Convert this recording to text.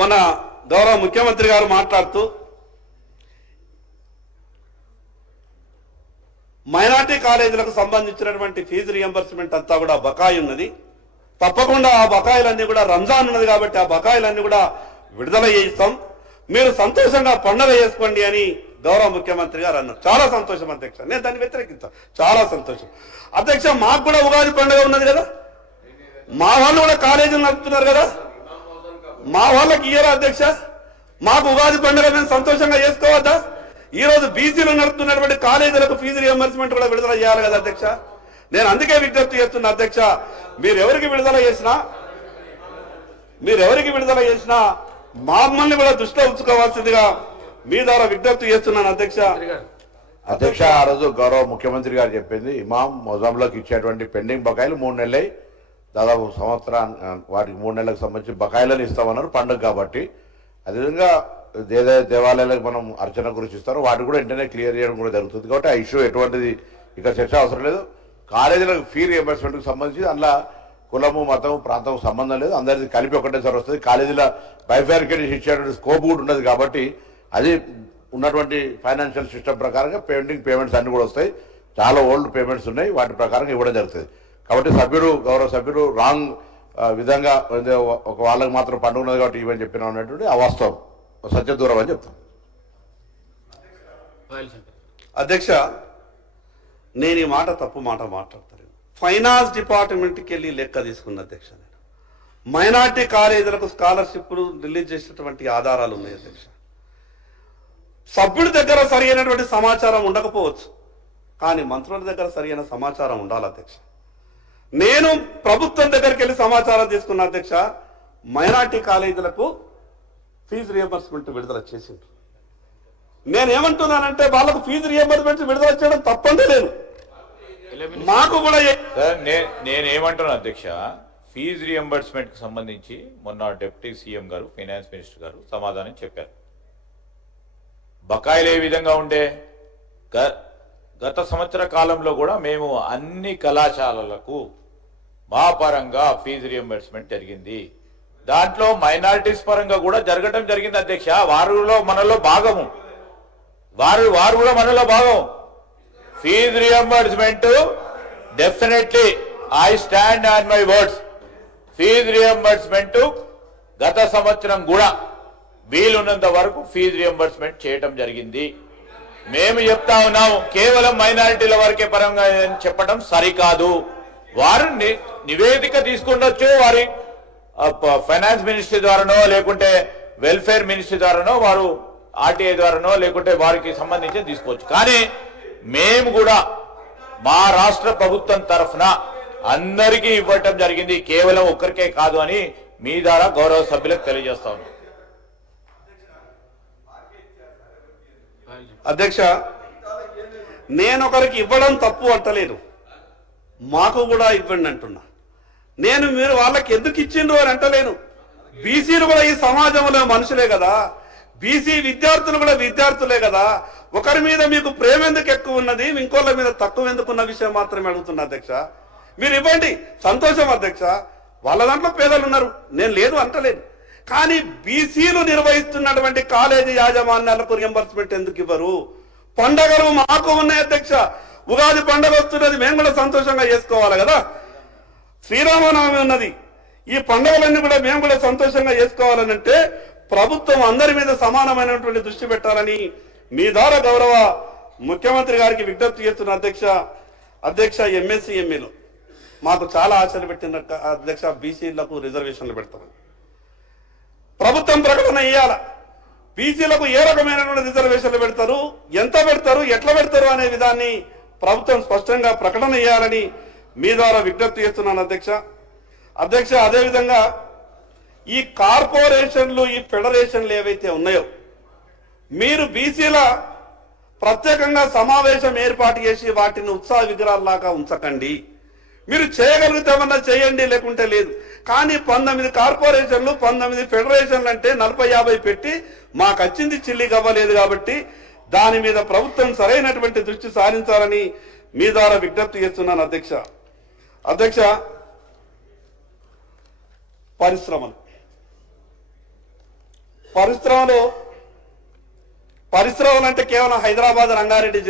మన గౌరవ ముఖ్యమంత్రి గారు మాట్లాడుతూ మైనార్టీ కాలేజీలకు సంబంధించినటువంటి ఫీజు రియంబర్స్మెంట్ అంతా కూడా బకాయి ఉన్నది. తప్పకుండా ఆ బకాయిలన్నీ కూడా రంజాన్ ఉన్నది కాబట్టి ఆ బకాయిలన్నీ కూడా విడుదల చేయిస్తాం, మీరు సంతోషంగా పండుగ చేసుకోండి అని గౌరవ ముఖ్యమంత్రి గారు అన్నారు. చాలా సంతోషం అధ్యక్ష, నేను దాన్ని వ్యతిరేకిస్తాను. చాలా సంతోషం అధ్యక్ష. మాకు కూడా ఉగాది పండుగ ఉన్నది కదా, మా వాళ్ళు కూడా కాలేజీలు నడుపుతున్నారు కదా, మా వాళ్ళకి ఇయ్యరా అధ్యక్ష? మాకు ఉగాది పండుగ మేము సంతోషంగా చేసుకోవద్దా? ఈ రోజు బీసీలు నడుపుతున్నటువంటి కాలేజీలకు ఫీజు రియంబర్స్మెంట్ కూడా విడుదల చేయాలి కదా అధ్యక్ష. నేను అందుకే విజ్ఞప్తి చేస్తున్నా అధ్యక్ష, మీరు ఎవరికి విడుదల చేసినా మమ్మల్ని కూడా దృష్టిలో ఉంచుకోవాల్సిందిగా మీ ద్వారా విజ్ఞప్తి చేస్తున్నాను అధ్యక్ష. అధ్యక్ష, ఆ రోజు గౌరవ ముఖ్యమంత్రి గారు చెప్పింది ఇమాం మొజాంలోకి ఇచ్చేటువంటి పెండింగ్ బకాయిలు 3 నెలలై దాదాపు సంవత్సరాన్ని వాటికి 3 నెలలకు సంబంధించి బకాయిలను ఇస్తామన్నారు పండుగ కాబట్టి. అదేవిధంగా దేవాలయాలకు మనం అర్చన గురించి ఇస్తారో వాటి కూడా వెంటనే క్లియర్ చేయడం కూడా జరుగుతుంది. కాబట్టి ఆ ఇష్యూ ఎటువంటిది ఇక్కడ చర్చ అవసరం లేదు. కాలేజీలకు ఫీ రియంబర్స్మెంట్కి సంబంధించి అందులో కులము మతము ప్రాంతం సంబంధం లేదు, అందరిది కలిపి ఒకటేసారి వస్తుంది. కాలేజీల బైఫార్కేషన్ ఇచ్చేటువంటి స్కోప్ కూడా ఉన్నది కాబట్టి అది ఉన్నటువంటి ఫైనాన్షియల్ సిస్టమ్ ప్రకారంగా పెండింగ్ పేమెంట్స్ అన్ని కూడా వస్తాయి. చాలా ఓల్డ్ పేమెంట్స్ ఉన్నాయి, వాటి ప్రకారంగా ఇవ్వడం జరుగుతుంది. కాబట్టి గౌరవ సభ్యుడు రాంగ్ విధంగా ఒక వాళ్ళకి మాత్రం పండుగ ఉన్నది కాబట్టి ఇవని చెప్పినా ఉన్నటువంటి అవాస్తవం, సత్యదూరం అని చెప్తాను. అధ్యక్ష, నేను ఈ మాట తప్పు మాట మాట్లాడతాను. ఫైనాన్స్ డిపార్ట్మెంట్కి వెళ్ళి లెక్క తీసుకున్న అధ్యక్ష, నేను మైనార్టీ కాలేజీలకు స్కాలర్షిప్లు రిలీజ్ చేసినటువంటి ఆధారాలు ఉన్నాయి అధ్యక్ష. సభ్యుడి దగ్గర సరైనటువంటి సమాచారం ఉండకపోవచ్చు, కానీ మంత్రుల దగ్గర సరైన సమాచారం ఉండాలి అధ్యక్ష. నేను ప్రభుత్వం దగ్గరికి వెళ్ళి సమాచారం తీసుకున్న అధ్యక్ష, మైనార్టీ కాలేజీలకు ఫీజు రియంబర్స్మెంట్ విడుదల చేసిండ్రు. నేనేమంటున్నానంటే వాళ్ళకు ఫీజు రియంబర్స్మెంట్ విడుదల చేయడం తప్పంటే లేదు, మాకు కూడా. నేనేమంటున్నా అధ్యక్ష, ఫీజు రియంబర్స్మెంట్ కి సంబంధించి మొన్న డిప్యూటీ సీఎం గారు ఫైనాన్స్ మినిస్టర్ గారు సమాధానం చెప్పారు. బకాయిలు ఏ విధంగా ఉండే గత సంవత్సర కాలంలో కూడా మేము అన్ని కళాశాలలకు మా పరంగా ఫీజు రియంబర్స్మెంట్ జరిగింది. దాంట్లో మైనారిటీస్ పరంగా కూడా జరగడం జరిగింది అధ్యక్ష. మనలో భాగము వారు కూడా మనలో భాగం. Fee reimbursement definitely I stand on my words. Fee reimbursement గత సంవత్సరం కూడా వీలున్నంత వరకు ఫీజు రియంబర్స్మెంట్ చేయటం జరిగింది. మేము చెప్తా ఉన్నాము, కేవలం మైనారిటీల వరకే పరంగా చెప్పడం సరికాదు. వారు నివేదిక తీసుకుండొచ్చు, వారి ఫైనాన్స్ మినిస్ట్రీ ద్వారానో లేకుంటే వెల్ఫేర్ మినిస్ట్రీ ద్వారానో వారు ఆర్టీఐ ద్వారానో లేకుంటే వారికి సంబంధించి తీసుకోవచ్చు. కానీ మేము కూడా మా రాష్ట్ర ప్రభుత్వం తరఫున అందరికీ ఇవ్వటం జరిగింది, కేవలం ఒక్కరికే కాదు అని మీ ద్వారా గౌరవ సభ్యులకు తెలియజేస్తా ఉన్నాం. అధ్యక్ష, నేను ఒకరికి ఇవ్వడం తప్పు అంటలేదు, మాకు కూడా ఇవ్వండి అంటున్నా. మీరు వాళ్ళకి ఎందుకు ఇచ్చిండ్రు అని అంటలేను. బీసీలు కూడా ఈ సమాజంలో మనుషులే కదా, బీసీ విద్యార్థులు కూడా విద్యార్థులే కదా. ఒకరి మీద మీకు ప్రేమ ఎందుకు ఎక్కువ ఉన్నది, ఇంకోళ్ళ మీద తక్కువ ఎందుకున్న విషయం మాత్రమే అడుగుతున్నా అధ్యక్ష. మీరు ఇవ్వండి, సంతోషం అధ్యక్ష. వాళ్ళ దాంట్లో పేదలు ఉన్నారు, నేను లేదు అంటలేను. కానీ బీసీలు నిర్వహిస్తున్నటువంటి కాలేజీ యాజమాన్యాలకు రియంబర్స్మెంట్ ఎందుకు ఇవ్వరు? పండగలు మాకు ఉన్నాయి అధ్యక్ష. ఉగాది పండుగ వస్తున్నది, మేము కూడా సంతోషంగా చేసుకోవాలి కదా. శ్రీరామనవమి ఉన్నది, ఈ పండుగలన్నీ కూడా మేము కూడా సంతోషంగా చేసుకోవాలనంటే ప్రభుత్వం అందరి మీద సమానమైనటువంటి దృష్టి పెట్టాలని మీ ద్వారా గౌరవ ముఖ్యమంత్రి గారికి విజ్ఞప్తి చేస్తున్న అధ్యక్ష. ఎంఎస్సీ ఎంఈలో మాకు చాలా ఆశలు పెట్టిన అధ్యక్ష, బీసీలకు రిజర్వేషన్లు పెడతామని ప్రభుత్వం ప్రకటన ఇయ్యాల. బీసీలకు ఏ రకమైనటువంటి రిజర్వేషన్లు పెడతారు, ఎంత పెడతారు, ఎట్లా పెడతారు అనే విధాన్ని ప్రభుత్వం స్పష్టంగా ప్రకటన ఇయ్యాలని మీ ద్వారా విజ్ఞప్తి చేస్తున్నాను అధ్యక్ష. అదేవిధంగా ఈ కార్పొరేషన్లు, ఈ ఫెడరేషన్లు ఏవైతే ఉన్నాయో, మీరు బీసీల ప్రత్యేకంగా సమావేశం ఏర్పాటు చేసి వాటిని ఉత్సాహ విగ్రహాల్లాగా ఉంచకండి. మీరు చేయగలుగుతామన్నా చేయండి, లేకుంటే లేదు. కానీ 19 కార్పొరేషన్లు 19 ఫెడరేషన్లు అంటే 40-50 పెట్టి మాకు వచ్చింది చిల్లి కవ్వలేదు. కాబట్టి దాని మీద ప్రభుత్వం సరైనటువంటి దృష్టి సారించాలని మీ ద్వారా విజ్ఞప్తి చేస్తున్నాను అధ్యక్ష. పరిశ్రమలు పరిశ్రమలు అంటే కేవలం హైదరాబాద్ రంగారెడ్డి